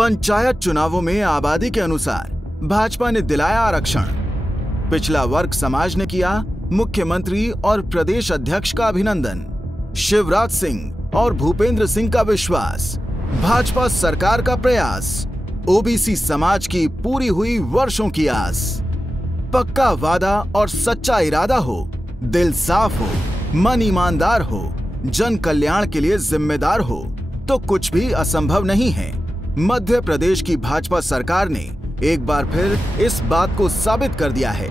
पंचायत चुनावों में आबादी के अनुसार भाजपा ने दिलाया आरक्षण। पिछड़ा वर्ग समाज ने किया मुख्यमंत्री और प्रदेश अध्यक्ष का अभिनंदन। शिवराज सिंह और भूपेंद्र सिंह का विश्वास, भाजपा सरकार का प्रयास, ओबीसी समाज की पूरी हुई वर्षों की आस। पक्का वादा और सच्चा इरादा हो, दिल साफ हो, मन ईमानदार हो, जन कल्याण के लिए जिम्मेदार हो तो कुछ भी असंभव नहीं है। मध्य प्रदेश की भाजपा सरकार ने एक बार फिर इस बात को साबित कर दिया है।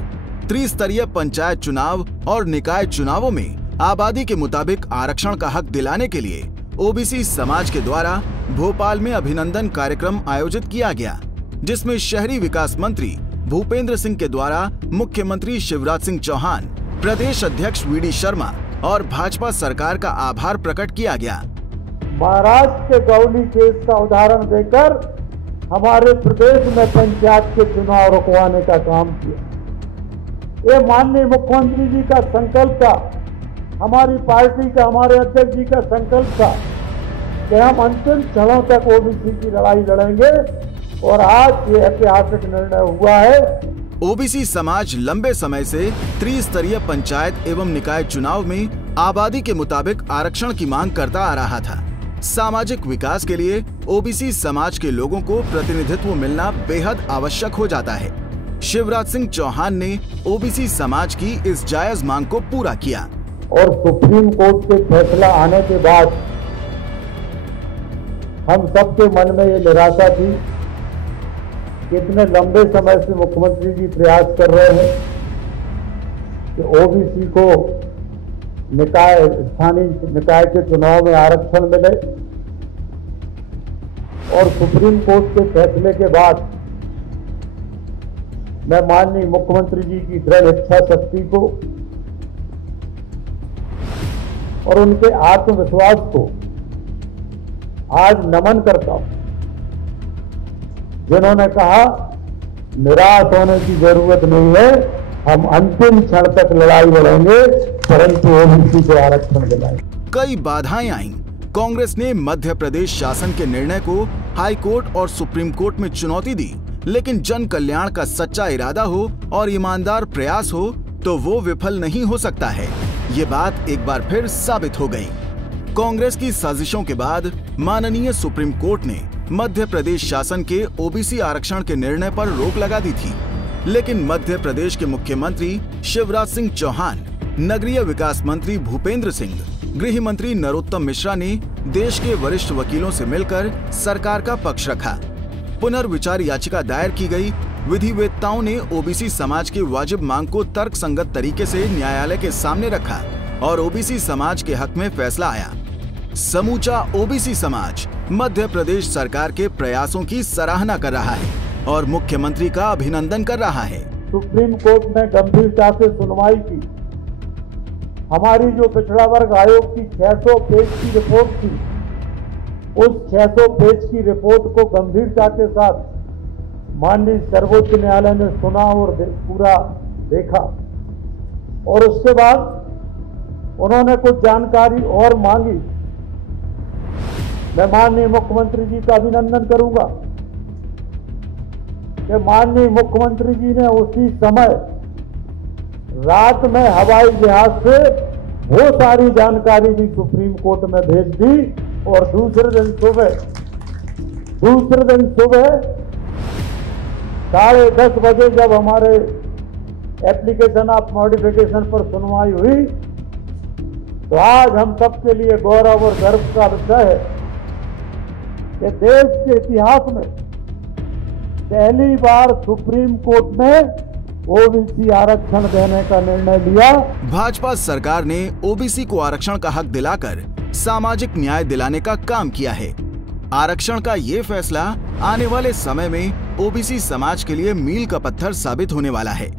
त्रिस्तरीय पंचायत चुनाव और निकाय चुनावों में आबादी के मुताबिक आरक्षण का हक दिलाने के लिए ओबीसी समाज के द्वारा भोपाल में अभिनंदन कार्यक्रम आयोजित किया गया, जिसमें शहरी विकास मंत्री भूपेंद्र सिंह के द्वारा मुख्यमंत्री शिवराज सिंह चौहान, प्रदेश अध्यक्ष वीडी शर्मा और भाजपा सरकार का आभार प्रकट किया गया। महाराष्ट्र के गौली केस का उदाहरण देकर हमारे प्रदेश में पंचायत के चुनाव रुकवाने का काम किया। ये माननीय मुख्यमंत्री जी का संकल्प था, हमारी पार्टी का, हमारे अध्यक्ष जी का संकल्प था कि हम अंतिम क्षणों तक ओबीसी की लड़ाई लड़ेंगे और आज ये ऐतिहासिक निर्णय हुआ है। ओबीसी समाज लंबे समय से त्रिस्तरीय पंचायत एवं निकाय चुनाव में आबादी के मुताबिक आरक्षण की मांग करता आ रहा था। सामाजिक विकास के लिए ओबीसी समाज के लोगों को प्रतिनिधित्व मिलना बेहद आवश्यक हो जाता है। शिवराज सिंह चौहान ने ओबीसी समाज की इस जायज मांग को पूरा किया और सुप्रीम कोर्ट के फैसला आने के बाद हम सबके मन में ये निराशा थी कि इतने लंबे समय से मुख्यमंत्री जी प्रयास कर रहे हैं कि ओबीसी को स्थानीय निकाय के चुनाव में आरक्षण मिले, और सुप्रीम कोर्ट के फैसले के बाद मैं माननीय मुख्यमंत्री जी की दृढ़ इच्छा शक्ति को और उनके आत्मविश्वास को आज नमन करता हूं, जिन्होंने कहा निराश होने की जरूरत नहीं है, हम अंतिम क्षण तक लड़ाई लड़ेंगे परंतु ओबीसी को आरक्षण दिलाएंगे। कई बाधाएं आईं। कांग्रेस ने मध्य प्रदेश शासन के निर्णय को हाई कोर्ट और सुप्रीम कोर्ट में चुनौती दी, लेकिन जन कल्याण का सच्चा इरादा हो और ईमानदार प्रयास हो तो वो विफल नहीं हो सकता है। ये बात एक बार फिर साबित हो गई। कांग्रेस की साजिशों के बाद माननीय सुप्रीम कोर्ट ने मध्य प्रदेश शासन के ओबीसी आरक्षण के निर्णय पर रोक लगा दी थी, लेकिन मध्य प्रदेश के मुख्यमंत्री शिवराज सिंह चौहान, नगरीय विकास मंत्री भूपेंद्र सिंह, गृह मंत्री नरोत्तम मिश्रा ने देश के वरिष्ठ वकीलों से मिलकर सरकार का पक्ष रखा। पुनर्विचार याचिका दायर की गई। विधिवेत्ताओं ने ओबीसी समाज की वाजिब मांग को तर्कसंगत तरीके से न्यायालय के सामने रखा और ओबीसी समाज के हक में फैसला आया। समूचा ओबीसी समाज मध्य प्रदेश सरकार के प्रयासों की सराहना कर रहा है और मुख्यमंत्री का अभिनंदन कर रहा है। सुप्रीम कोर्ट ने गंभीरता से सुनवाई की। हमारी जो पिछड़ा वर्ग आयोग की 600 पेज की रिपोर्ट थी, उस 600 पेज की रिपोर्ट को गंभीरता के साथ माननीय सर्वोच्च न्यायालय ने सुना और पूरा देखा, और उसके बाद उन्होंने कुछ जानकारी और मांगी। मैं माननीय मुख्यमंत्री जी का अभिनंदन करूंगा कि माननीय मुख्यमंत्री जी ने उसी समय रात में हवाई जहाज से वो सारी जानकारी भी सुप्रीम कोर्ट में भेज दी, और दूसरे दिन सुबह 10:30 बजे जब हमारे एप्लीकेशन ऑफ मॉडिफिकेशन पर सुनवाई हुई तो आज हम सबके लिए गौरव और गर्व का विषय है कि देश के इतिहास में पहली बार सुप्रीम कोर्ट ने ओबीसी आरक्षण देने का निर्णय लिया। भाजपा सरकार ने ओबीसी को आरक्षण का हक दिलाकर सामाजिक न्याय दिलाने का काम किया है। आरक्षण का ये फैसला आने वाले समय में ओबीसी समाज के लिए मील का पत्थर साबित होने वाला है।